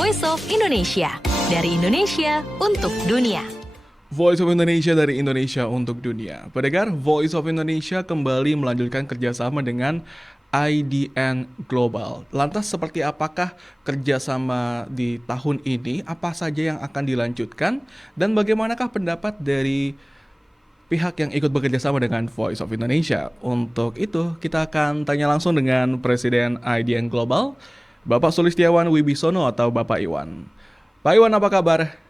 Voice of Indonesia. Dari Indonesia untuk dunia. Voice of Indonesia dari Indonesia untuk dunia. Pendengar, Voice of Indonesia kembali melanjutkan kerjasama dengan IDN Global. Lantas seperti apakah kerjasama di tahun ini? Apa saja yang akan dilanjutkan? Dan bagaimanakah pendapat dari pihak yang ikut bekerja sama dengan Voice of Indonesia? Untuk itu, kita akan tanya langsung dengan Presiden IDN Global, Bapak Sulistiawan Wibisono atau Bapak Iwan. Pak Iwan, apa kabar?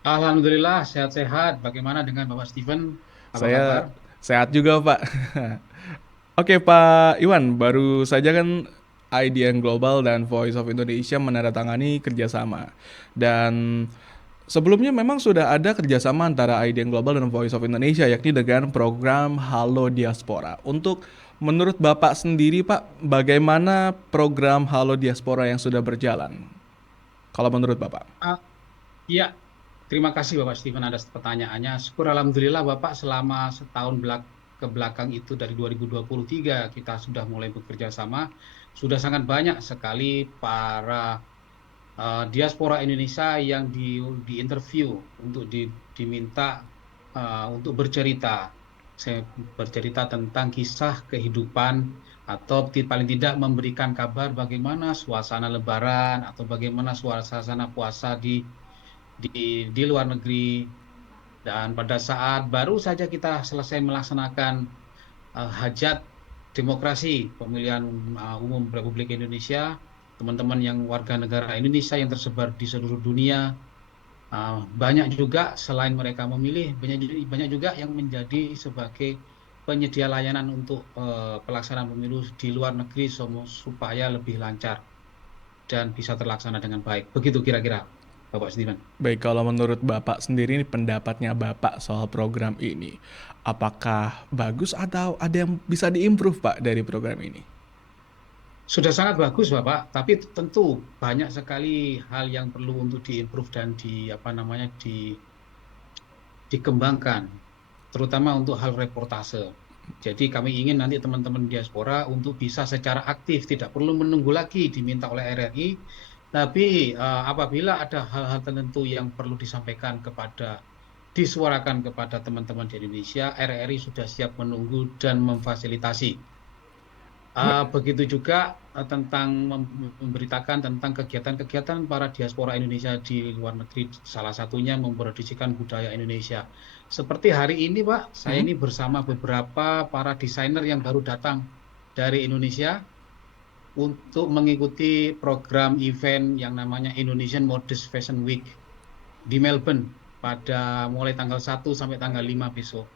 Alhamdulillah sehat-sehat. Bagaimana dengan Bapak Steven? Apa kabar? Saya sehat juga, Pak. Oke, Pak Iwan, baru saja kan IDN Global dan Voice of Indonesia menandatangani kerjasama. Dan sebelumnya memang sudah ada kerjasama antara IDN Global dan Voice of Indonesia, yakni dengan program Halo Diaspora. Untuk menurut Bapak sendiri, Pak, bagaimana program Halo Diaspora yang sudah berjalan? Kalau menurut Bapak? Ah, ya, terima kasih Bapak Steven atas pertanyaannya. Syukur Alhamdulillah Bapak selama setahun ke belakang itu dari 2023 kita sudah mulai bekerja sama. Sudah sangat banyak sekali para diaspora Indonesia yang diinterview untuk diminta untuk bercerita. Saya bercerita tentang kisah kehidupan atau paling tidak memberikan kabar bagaimana suasana Lebaran atau bagaimana suasana puasa di luar negeri. Dan pada saat baru saja kita selesai melaksanakan hajat demokrasi pemilihan umum Republik Indonesia, teman-teman yang warga negara Indonesia yang tersebar di seluruh dunia, banyak juga selain mereka memilih, banyak juga yang menjadi sebagai penyedia layanan untuk pelaksanaan pemilu di luar negeri supaya lebih lancar dan bisa terlaksana dengan baik. Begitu kira-kira, Bapak Steven. Baik, kalau menurut Bapak sendiri ini pendapatnya Bapak soal program ini, apakah bagus atau ada yang bisa diimprove, Pak, dari program ini? Sudah sangat bagus, Bapak, tapi tentu banyak sekali hal yang perlu untuk diimprove dan dikembangkan, terutama untuk hal reportase. Jadi kami ingin nanti teman-teman diaspora untuk bisa secara aktif, tidak perlu menunggu lagi diminta oleh RRI, tapi apabila ada hal-hal tertentu yang perlu disuarakan kepada teman-teman di Indonesia, RRI sudah siap menunggu dan memfasilitasi. Begitu juga tentang memberitakan tentang kegiatan-kegiatan para diaspora Indonesia di luar negeri, salah satunya memproduksikan budaya Indonesia. Seperti hari ini, Pak, saya ini bersama beberapa para desainer yang baru datang dari Indonesia untuk mengikuti program event yang namanya Indonesian Modest Fashion Week di Melbourne pada mulai tanggal 1 sampai tanggal 5 besok.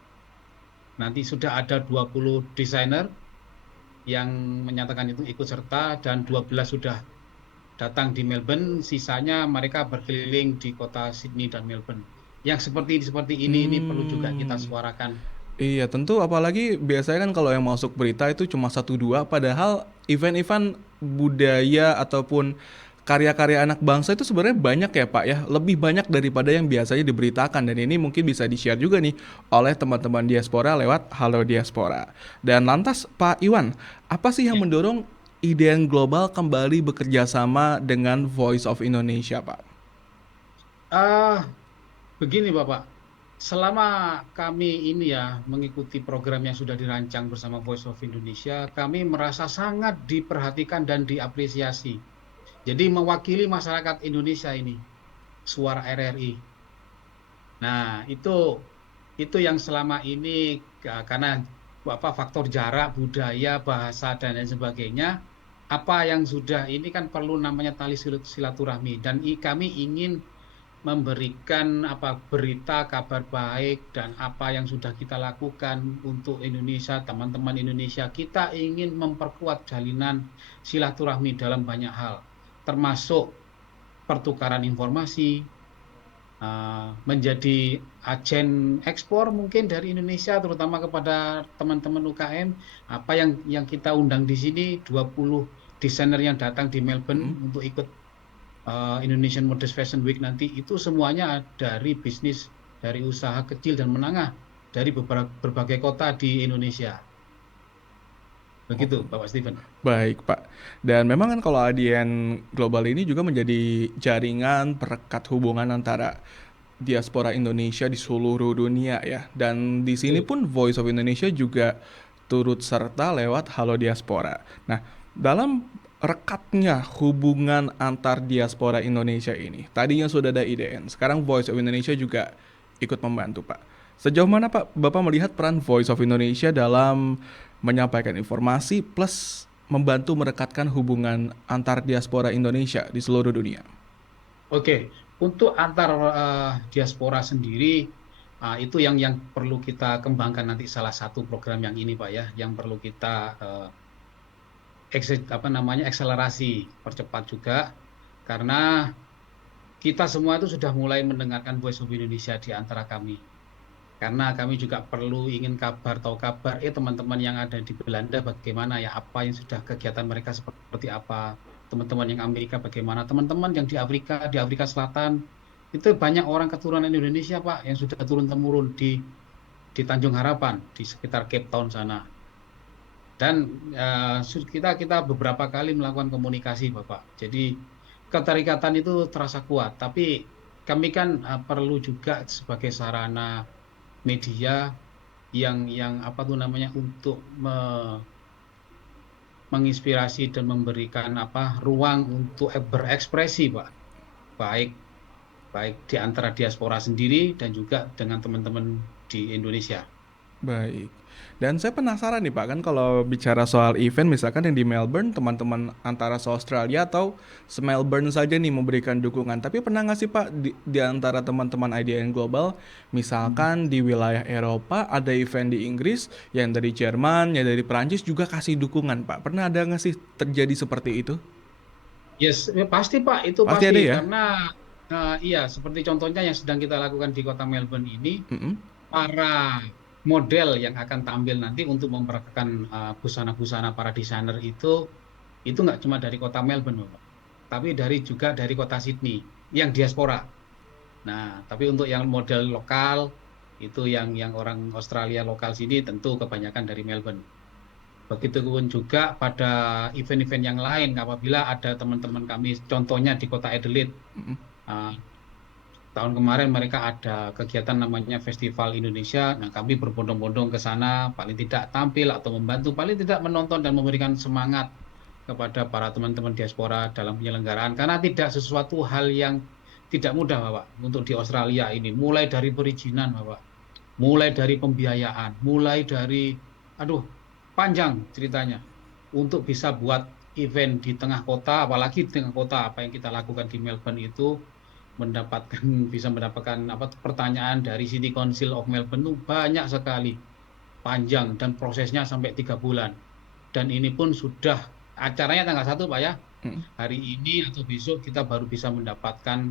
Nanti sudah ada 20 desainer yang menyatakan itu ikut serta dan 12 sudah datang di Melbourne, sisanya mereka berkeliling di kota Sydney dan Melbourne. Yang seperti ini perlu juga kita suarakan. Iya, tentu apalagi biasanya kan kalau yang masuk berita itu cuma satu dua, padahal event-event budaya ataupun karya-karya anak bangsa itu sebenarnya banyak ya, Pak, ya. Lebih banyak daripada yang biasanya diberitakan, dan ini mungkin bisa di-share juga nih oleh teman-teman diaspora lewat Halo Diaspora. Dan lantas Pak Iwan, apa sih yang mendorong IDN Global kembali bekerja sama dengan Voice of Indonesia, Pak? Begini Bapak, selama kami ini ya mengikuti program yang sudah dirancang bersama Voice of Indonesia, kami merasa sangat diperhatikan dan diapresiasi. Jadi mewakili masyarakat Indonesia ini, suara RRI. Nah, itu yang selama ini karena faktor jarak, budaya, bahasa dan lain sebagainya, apa yang sudah ini kan perlu namanya tali silaturahmi, dan kami ingin memberikan berita kabar baik dan apa yang sudah kita lakukan untuk Indonesia, teman-teman Indonesia. Kita ingin memperkuat jalinan silaturahmi dalam banyak hal, termasuk pertukaran informasi, menjadi agen ekspor mungkin dari Indonesia terutama kepada teman-teman UKM. Apa yang kita undang di sini 20 desainer yang datang di Melbourne untuk ikut Indonesian Modest Fashion Week nanti, itu semuanya dari bisnis, dari usaha kecil dan menengah dari berbagai kota di Indonesia. Begitu, Bapak Steven. Baik, Pak. Dan memang kan kalau ADN Global ini juga menjadi jaringan perekat hubungan antara diaspora Indonesia di seluruh dunia ya. Dan di sini Betul. pun Voice of Indonesia juga turut serta lewat Halo Diaspora. Nah, dalam rekatnya hubungan antar diaspora Indonesia ini, tadinya sudah ada IDN, sekarang Voice of Indonesia juga ikut membantu, Pak. Sejauh mana Pak Bapak melihat peran Voice of Indonesia dalam menyampaikan informasi plus membantu merekatkan hubungan antar diaspora Indonesia di seluruh dunia? Oke, untuk antar diaspora sendiri, itu yang perlu kita kembangkan nanti salah satu program yang ini, Pak ya, yang perlu kita akselerasi, percepat juga, karena kita semua itu sudah mulai mendengarkan Voice of Indonesia di antara kami. Karena kami juga perlu ingin tahu kabar, teman-teman yang ada di Belanda bagaimana ya, apa yang sudah kegiatan mereka seperti apa, teman-teman yang Amerika bagaimana, teman-teman yang di Afrika Selatan, itu banyak orang keturunan Indonesia, Pak, yang sudah turun-temurun di Tanjung Harapan, di sekitar Cape Town sana. Dan kita beberapa kali melakukan komunikasi, Bapak. Jadi keterikatan itu terasa kuat, tapi kami kan perlu juga sebagai sarana media yang apa tuh namanya untuk menginspirasi dan memberikan ruang untuk berekspresi, Pak. Baik baik di antara diaspora sendiri dan juga dengan teman-teman di Indonesia. Baik. Dan saya penasaran nih Pak, kan kalau bicara soal event misalkan yang di Melbourne, teman-teman antara se-Australia atau se-Melbourne saja nih memberikan dukungan. Tapi pernah nggak sih Pak di antara teman-teman IDN Global, misalkan di wilayah Eropa ada event di Inggris, yang dari Jerman, yang dari Perancis juga kasih dukungan Pak. Pernah ada nggak sih terjadi seperti itu? Yes, pasti Pak, itu Pasti ada pasti ya? karena iya seperti contohnya yang sedang kita lakukan di kota Melbourne ini, Mm-mm. para model yang akan tampil nanti untuk memperagakan busana-busana para desainer itu nggak cuma dari kota Melbourne, Bapak, tapi juga dari kota Sydney yang diaspora. Nah, tapi untuk yang model lokal itu yang orang Australia lokal sini tentu kebanyakan dari Melbourne. Begitupun juga pada event-event yang lain apabila ada teman-teman kami, contohnya di kota Adelaide. uh, Tahun kemarin mereka ada kegiatan namanya Festival Indonesia. Nah, kami berbondong-bondong ke sana, paling tidak tampil atau membantu, paling tidak menonton dan memberikan semangat kepada para teman-teman diaspora dalam penyelenggaraan. Karena tidak sesuatu hal yang tidak mudah, Bapak, untuk di Australia ini. Mulai dari perizinan, Bapak, mulai dari pembiayaan, mulai dari, aduh, panjang ceritanya. Untuk bisa buat event di tengah kota, apalagi di tengah kota, apa yang kita lakukan di Melbourne itu, bisa mendapatkan pertanyaan dari City Council of Melbourne itu banyak sekali, panjang, dan prosesnya sampai 3 bulan. Dan ini pun sudah acaranya tanggal 1, Pak ya. Mm. Hari ini atau besok kita baru bisa mendapatkan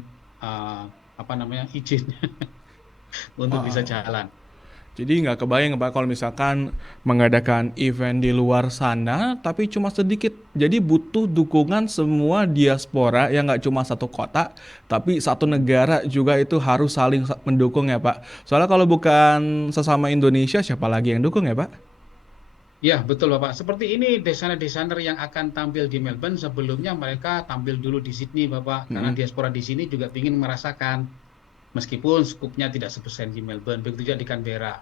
izin untuk bisa Wow. jalan. Jadi nggak kebayang Pak kalau misalkan mengadakan event di luar sana tapi cuma sedikit. Jadi butuh dukungan semua diaspora yang nggak cuma satu kota tapi satu negara juga itu harus saling mendukung ya Pak. Soalnya kalau bukan sesama Indonesia siapa lagi yang dukung ya Pak? Ya, betul Bapak. Seperti ini desainer-desainer yang akan tampil di Melbourne, sebelumnya mereka tampil dulu di Sydney, Bapak. Karena Mm-mm. diaspora di sini juga ingin merasakan, meskipun skupnya tidak sebesar di Melbourne, begitu juga di Canberra.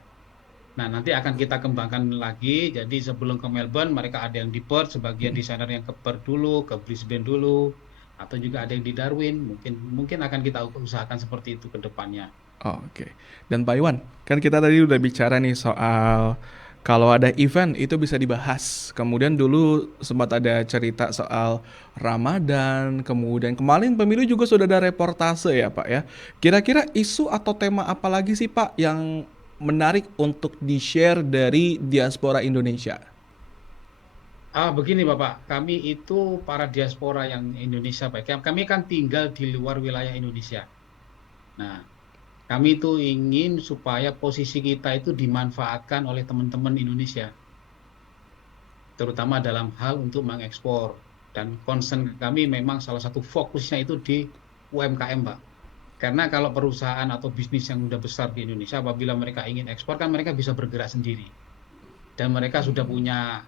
Nah, nanti akan kita kembangkan lagi. Jadi sebelum ke Melbourne, mereka ada yang di Perth, sebagian desainer yang ke Perth dulu, ke Brisbane dulu, atau juga ada yang di Darwin. Mungkin akan kita usahakan seperti itu ke depannya. Oh, oke. Dan Pak Iwan, kan kita tadi udah bicara nih soal kalau ada event itu bisa dibahas. Kemudian dulu sempat ada cerita soal Ramadan, kemudian kemarin pemilu juga sudah ada reportase ya Pak ya. Kira-kira isu atau tema apa lagi sih Pak yang menarik untuk di-share dari diaspora Indonesia? Begini Bapak, kami itu para diaspora yang Indonesia, Pak. Kami kan tinggal di luar wilayah Indonesia. Nah, kami itu ingin supaya posisi kita itu dimanfaatkan oleh teman-teman Indonesia, terutama dalam hal untuk mengekspor. Dan concern kami memang salah satu fokusnya itu di UMKM, Pak. Karena kalau perusahaan atau bisnis yang sudah besar di Indonesia, apabila mereka ingin ekspor, kan mereka bisa bergerak sendiri. dan mereka sudah punya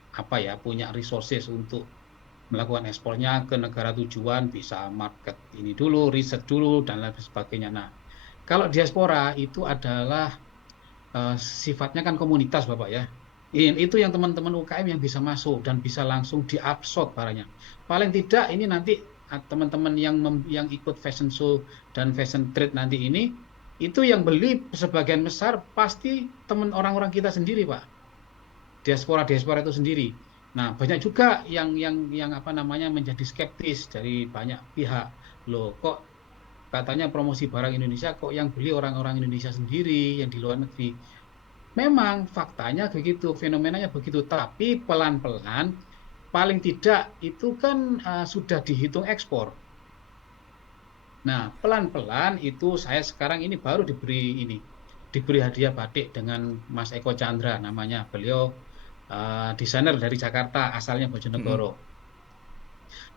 punya resources untuk melakukan ekspornya ke negara tujuan, bisa market ini dulu, riset dulu, dan lain sebagainya. Nah, kalau diaspora itu adalah sifatnya kan komunitas, Bapak ya. Itu yang teman-teman UKM yang bisa masuk dan bisa langsung diabsorb barangnya. Paling tidak ini nanti teman-teman yang ikut fashion show dan fashion trade nanti ini, itu yang beli sebagian besar pasti teman orang-orang kita sendiri, Pak. Diaspora itu sendiri. Nah, banyak juga yang menjadi skeptis dari banyak pihak. Loh, kok katanya promosi barang Indonesia, kok yang beli orang-orang Indonesia sendiri yang di luar negeri. Memang faktanya begitu, fenomenanya begitu, tapi pelan-pelan paling tidak itu kan sudah dihitung ekspor. Nah, pelan-pelan itu saya sekarang ini baru diberi hadiah batik dengan Mas Eko Chandra namanya. Beliau desainer dari Jakarta, asalnya Bojonegoro.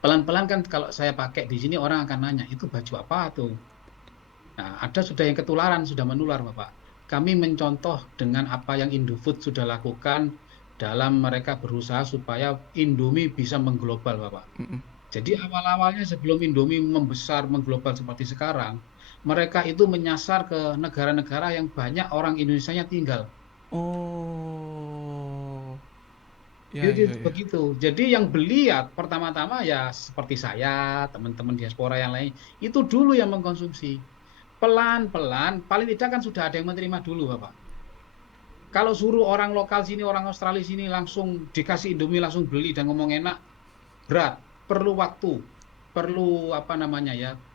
Pelan-pelan kan kalau saya pakai di sini orang akan nanya, itu baju apa tuh? Nah, ada sudah yang ketularan, sudah menular, Bapak. Kami mencontoh dengan apa yang Indofood sudah lakukan dalam mereka berusaha supaya Indomie bisa mengglobal, Bapak. Jadi awal-awalnya sebelum Indomie membesar, mengglobal seperti sekarang, mereka itu menyasar ke negara-negara yang banyak orang Indonesianya tinggal. Oh, ya, Jadi ya, ya. begitu. Jadi yang beli ya pertama-tama ya seperti saya, teman-teman diaspora yang lain, itu dulu yang mengkonsumsi. Pelan-pelan, paling tidak kan sudah ada yang menerima dulu, Bapak. Kalau suruh orang lokal sini, orang Australia sini langsung dikasih Indomie langsung beli dan ngomong enak, berat, perlu waktu, perlu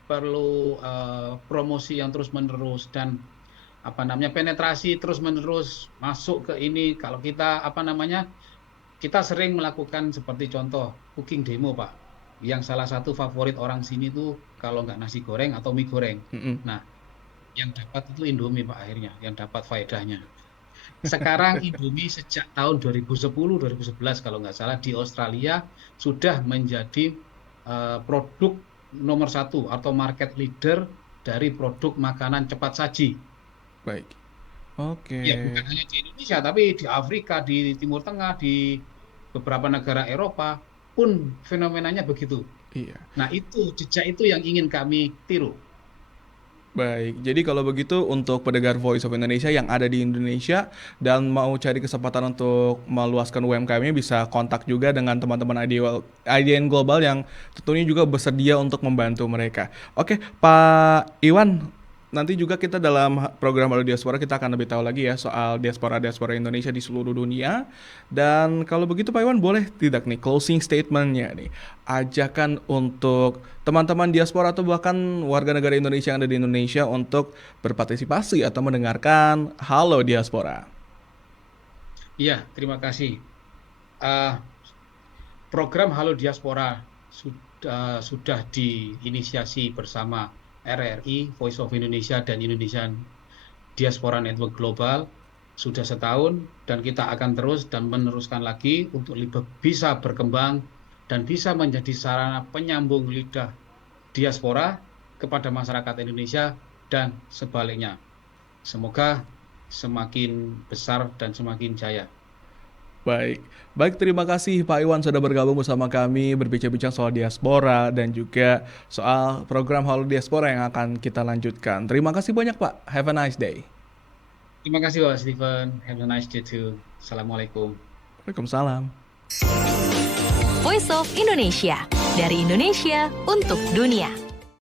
perlu promosi yang terus-menerus dan penetrasi terus-menerus masuk ke ini. Kalau kita kita sering melakukan seperti contoh cooking demo, Pak. Yang salah satu favorit orang sini tuh kalau nggak nasi goreng atau mie goreng. Nah, yang dapat itu Indomie, Pak, akhirnya, yang dapat faedahnya. Sekarang Indomie sejak tahun 2010-2011 kalau nggak salah di Australia sudah menjadi produk nomor 1 atau market leader dari produk makanan cepat saji. Baik. Oke. Ya, bukan hanya di Indonesia, tapi di Afrika, di Timur Tengah, di beberapa negara Eropa pun fenomenanya begitu. Iya. Nah, itu jejak itu yang ingin kami tiru. Baik, jadi kalau begitu untuk pendengar Voice of Indonesia yang ada di Indonesia dan mau cari kesempatan untuk meluaskan UMKM-nya bisa kontak juga dengan teman-teman IDN Global yang tentunya juga bersedia untuk membantu mereka. Oke, Pak Iwan, nanti juga kita dalam program Halo Diaspora kita akan lebih tahu lagi ya soal diaspora Indonesia di seluruh dunia. Dan kalau begitu Pak Iwan boleh tidak nih closing statement-nya nih, ajakan untuk teman-teman diaspora atau bahkan warga negara Indonesia yang ada di Indonesia untuk berpartisipasi atau mendengarkan Halo Diaspora. Iya, terima kasih. Program Halo Diaspora sudah diinisiasi bersama RRI, Voice of Indonesia, dan Indonesian Diaspora Network Global sudah setahun, dan kita akan terus dan meneruskan lagi untuk bisa berkembang dan bisa menjadi sarana penyambung lidah diaspora kepada masyarakat Indonesia dan sebaliknya. Semoga semakin besar dan semakin jaya. Baik, terima kasih Pak Iwan sudah bergabung bersama kami berbincang-bincang soal diaspora dan juga soal program Halo Diaspora yang akan kita lanjutkan. Terima kasih banyak Pak, have a nice day. Terima kasih Pak Steven, have a nice day too. Assalamualaikum. Waalaikumsalam. Voice of Indonesia, dari Indonesia untuk dunia.